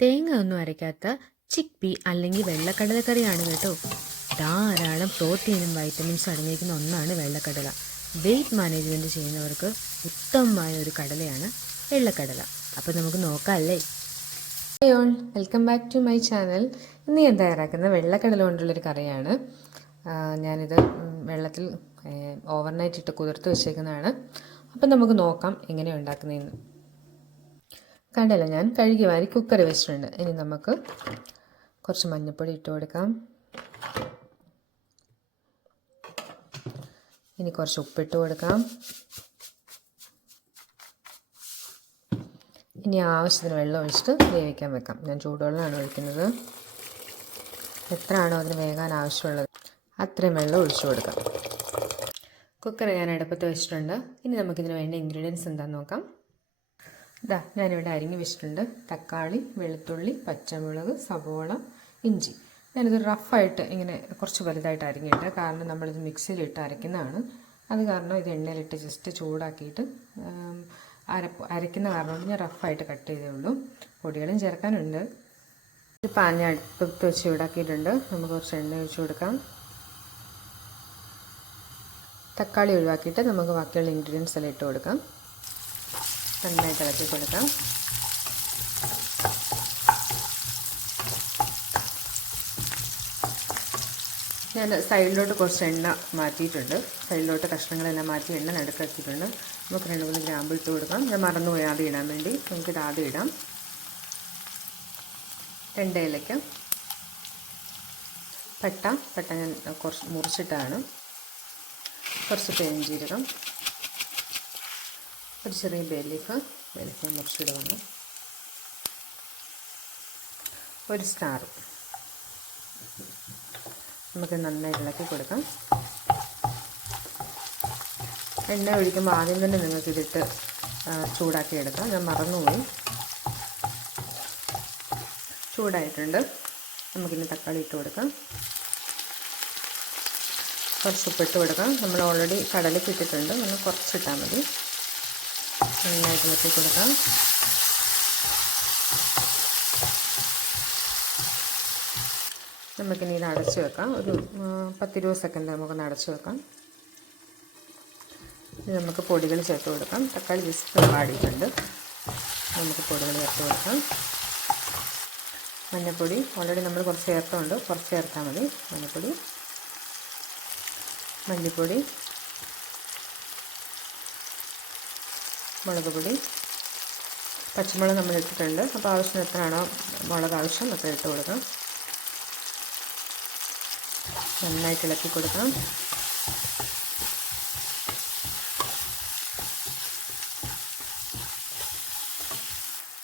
തേങ്ങ ഒന്നും അരയ്ക്കാത്ത ചിക്ക് പി അല്ലെങ്കിൽ വെള്ളക്കടലക്കറിയാണ് കേട്ടോ. ധാരാളം പ്രോട്ടീനും വൈറ്റമിൻസും അടങ്ങിയിരിക്കുന്ന ഒന്നാണ് വെള്ളക്കടല. വെയിറ്റ് മാനേജ്മെന്റ് ചെയ്യുന്നവർക്ക് ഉത്തമമായ ഒരു കടലയാണ് വെള്ളക്കടല. അപ്പോൾ നമുക്ക് നോക്കാം അല്ലേ? All welcome back to my channel ഇന്ന് ഞാൻ തയ്യാറാക്കുന്ന വെള്ളക്കടല കൊണ്ടുള്ളൊരു കറിയാണ്. ഞാനിത് വെള്ളത്തിൽ ഓവർനൈറ്റ് ഇട്ട് കുതിർത്ത് വെച്ചേക്കുന്നതാണ്. അപ്പം നമുക്ക് നോക്കാം എങ്ങനെ ഉണ്ടാക്കുന്നതെന്ന് കടല ഞാൻ കഴുകി വാരി കുക്കറി വെച്ചിട്ടുണ്ട്. ഇനി നമുക്ക് കുറച്ച് മഞ്ഞൾപ്പൊടി ഇട്ട് കൊടുക്കാം. ഇനി കുറച്ച് ഉപ്പിട്ട് കൊടുക്കാം. ഇനി ആവശ്യത്തിന് വെള്ളം ഒഴിച്ചിട്ട് വേവിക്കാൻ വെക്കാം. ഞാൻ ചൂടുവെള്ളമാണ് ഒഴിക്കുന്നത്. എത്രയാണോ അതിന് വേകാൻ ആവശ്യമുള്ളത് അത്രയും വെള്ളം ഒഴിച്ചു കൊടുക്കാം. കുക്കർ ഞാൻ അടുപ്പത്ത് വെച്ചിട്ടുണ്ട്. ഇനി നമുക്കിതിന് വേണ്ട ഇൻഗ്രീഡിയൻസ് എന്താണെന്ന് നോക്കാം. ഇതാ ഞാനിവിടെ അരിഞ്ഞ് വെച്ചിട്ടുണ്ട്. തക്കാളി വെളുത്തുള്ളി പച്ചമുളക് സവോള ഇഞ്ചി. ഞാനിത് റഫായിട്ട് ഇങ്ങനെ കുറച്ച് വലുതായിട്ട് അരിഞ്ഞിട്ട് കാരണം നമ്മളിത് മിക്സിയിലിട്ട് അരയ്ക്കുന്നതാണ്. അത് കാരണം ഇത് എണ്ണയിലിട്ട് ജസ്റ്റ് ചൂടാക്കിയിട്ട് അരപ്പ് അരയ്ക്കുന്ന കാരണം കൊണ്ട് ഞാൻ റഫായിട്ട് കട്ട് ചെയ്തേ ഉള്ളൂ. പൊടികളും ചേർക്കാനുണ്ട്. ഒരു പാഞ്ഞ അടുപ്പത്ത് വെച്ച് ചൂടാക്കിയിട്ടുണ്ട്. നമുക്ക് കുറച്ച് എണ്ണ ഒഴിച്ചു കൊടുക്കാം. തക്കാളി ഒഴിവാക്കിയിട്ട് നമുക്ക് ബാക്കിയുള്ള ഇൻഗ്രീഡിയൻസ് എല്ലാം ഇട്ട് കൊടുക്കാം. നന്നായിട്ട് ഇളക്കി കൊടുക്കാം. ഞാൻ സൈഡിലോട്ട് കുറച്ച് എണ്ണ മാറ്റിയിട്ടുണ്ട്. സൈഡിലോട്ട് കഷ്ണങ്ങളെല്ലാം മാറ്റി എണ്ണ നടുക്കാക്കിയിട്ടുണ്ട്. നമുക്ക് രണ്ട് മൂന്ന് ഗ്രാമ്പ് ഇട്ട് കൊടുക്കാം. ഞാൻ മറന്നുപോയി ആദ്യം ഇടാൻ വേണ്ടി. നമുക്കിത് ആദ്യം ഇടാം. രണ്ട് ഏലക്ക. പട്ട. പട്ട ഞാൻ കുറച്ച് മുറിച്ചിട്ടാണ്. കുറച്ച് പെരിഞ്ജീരകം ഒരു ചെറിയ ബേലീഫ് ബേലീഫ് മുറിച്ചിടുവാണ്. ഒരു സ്റ്റാർ. നമുക്ക് നന്നായി ഇളക്കി കൊടുക്കാം. എണ്ണ ഒഴിക്കുമ്പോൾ ആദ്യം തന്നെ നിങ്ങൾക്ക് ഇതിട്ട് ചൂടാക്കി എടുക്കാം. ഞാൻ മറന്നുപോയി. ചൂടായിട്ടുണ്ട്. നമുക്കിനി തക്കാളി ഇട്ട് കൊടുക്കാം. കുറച്ച് ഉപ്പിട്ട് കൊടുക്കാം. നമ്മൾ ഓൾറെഡി കടലിൽ ഇട്ടിട്ടുണ്ട് ഒന്ന് കുറച്ചിട്ടാൽ മതി. നന്നായിട്ട് ഇളക്കി കൊടുക്കാം. നമുക്കിനി ഇത് അടച്ച് വെക്കാം. ഒരു പത്തിരുപത് സെക്കൻഡ് നമുക്കൊന്ന് അടച്ച് വെക്കാം. ഇനി നമുക്ക് പൊടികൾ ചേർത്ത് കൊടുക്കാം. തക്കാളി ജസ്റ്റ് വാടിയിട്ടുണ്ട്. നമുക്ക് പൊടികൾ ചേർത്ത് കൊടുക്കാം. മഞ്ഞൾപ്പൊടി ഓൾറെഡി നമ്മൾ കുറച്ച് ചേർത്തുണ്ട്. കുറച്ച് ചേർത്താൽ മതി. മഞ്ഞൾപ്പൊടി മല്ലിപ്പൊടി. മുളക് പൊടി പച്ചമുളക് നമ്മൾ ഇട്ടിട്ടുണ്ട് അപ്പോൾ ആവശ്യത്തിന് എത്രയാണോ മുളക് ആവശ്യം അത്ര ഇട്ട് കൊടുക്കാം. നന്നായിട്ട് ഇളക്കി കൊടുക്കാം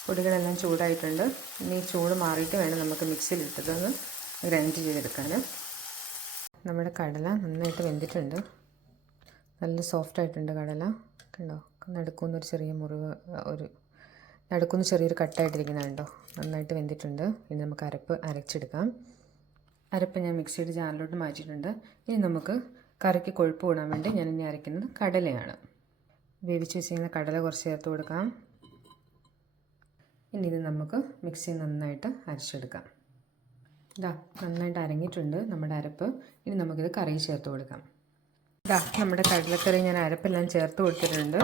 പൊടികളെല്ലാം ചൂടായിട്ടുണ്ട്. ഇനി ചൂട് മാറിയിട്ട് വേണം നമുക്ക് മിക്സിയിൽ ഇട്ടതൊന്ന് ഗ്രൈൻഡ് ചെയ്തെടുക്കാൻ. നമ്മുടെ കടല നന്നായിട്ട് വെന്തിട്ടുണ്ട്. നല്ല സോഫ്റ്റ് ആയിട്ടുണ്ട് കടല. കണ്ടോ? നടുക്കുന്ന ഒരു ചെറിയ മുറിവ് ഒരു നടുക്കുന്ന ചെറിയൊരു കട്ടായിട്ടിരിക്കുന്നുണ്ടോ നന്നായിട്ട് വെന്തിട്ടുണ്ട്. ഇനി നമുക്ക് അരപ്പ് അരച്ചെടുക്കാം. അരപ്പ് ഞാൻ മിക്സിയുടെ ജാറിലോട്ട് മാറ്റിയിട്ടുണ്ട്. ഇനി നമുക്ക് കറിക്ക് കൊഴുപ്പ് കൂടാൻ വേണ്ടി ഞാൻ ഇനി അരയ്ക്കുന്നത് കടലയാണ്. വേവിച്ച് വെച്ചിരിക്കുന്ന കടല കുറച്ച് ചേർത്ത് കൊടുക്കാം. ഇനി ഇത് നമുക്ക് മിക്സി നന്നായിട്ട് അരച്ചെടുക്കാം. ഇതാ നന്നായിട്ട് അരങ്ങിയിട്ടുണ്ട് നമ്മുടെ അരപ്പ്. ഇനി നമുക്കിത് കറി ചേർത്ത് കൊടുക്കാം. ഇതാ നമ്മുടെ കടലക്കറി ഞാൻ അരപ്പെല്ലാം ചേർത്ത് കൊടുത്തിട്ടുണ്ട്.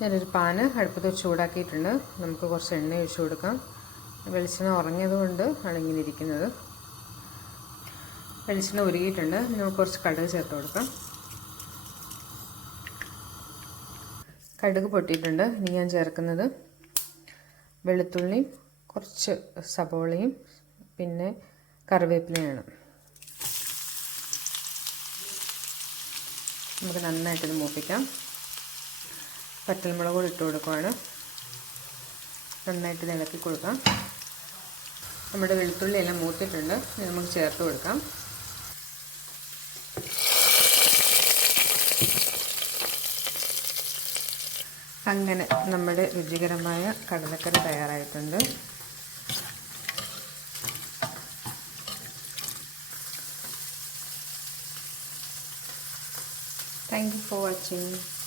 ഞാനൊരു പാന് അടുപ്പത്ത് ചൂടാക്കിയിട്ടുണ്ട്. നമുക്ക് കുറച്ച് എണ്ണ ഒഴിച്ച് കൊടുക്കാം. വെളിച്ചെണ്ണ ഉറങ്ങിയത് കൊണ്ട് ആണ് ഇങ്ങനെ ഇരിക്കുന്നത്. വെളിച്ചെണ്ണ ഉരുകിയിട്ടുണ്ട്. നമുക്ക് കുറച്ച് കടുക് ചേർത്ത് കൊടുക്കാം. കടുക് പൊട്ടിയിട്ടുണ്ട്. ഇനി ഞാൻ ചേർക്കുന്നത് വെളുത്തുള്ളിയും കുറച്ച് സബോളയും പിന്നെ കറിവേപ്പിലയാണ്. നമുക്ക് നന്നായിട്ടിത് മൂപ്പിക്കാം. പറ്റൽമുളക് കൂടി ഇട്ട് കൊടുക്കുവാണ്. നന്നായിട്ട് ഇളക്കി കൊടുക്കാം. നമ്മുടെ വെളുത്തുള്ളി എല്ലാം മൂത്തിട്ടുണ്ട്. നമുക്ക് ചേർത്ത് കൊടുക്കാം. അങ്ങനെ നമ്മുടെ രുചികരമായ കടലക്കറി തയ്യാറായിട്ടുണ്ട്. Thank you for watching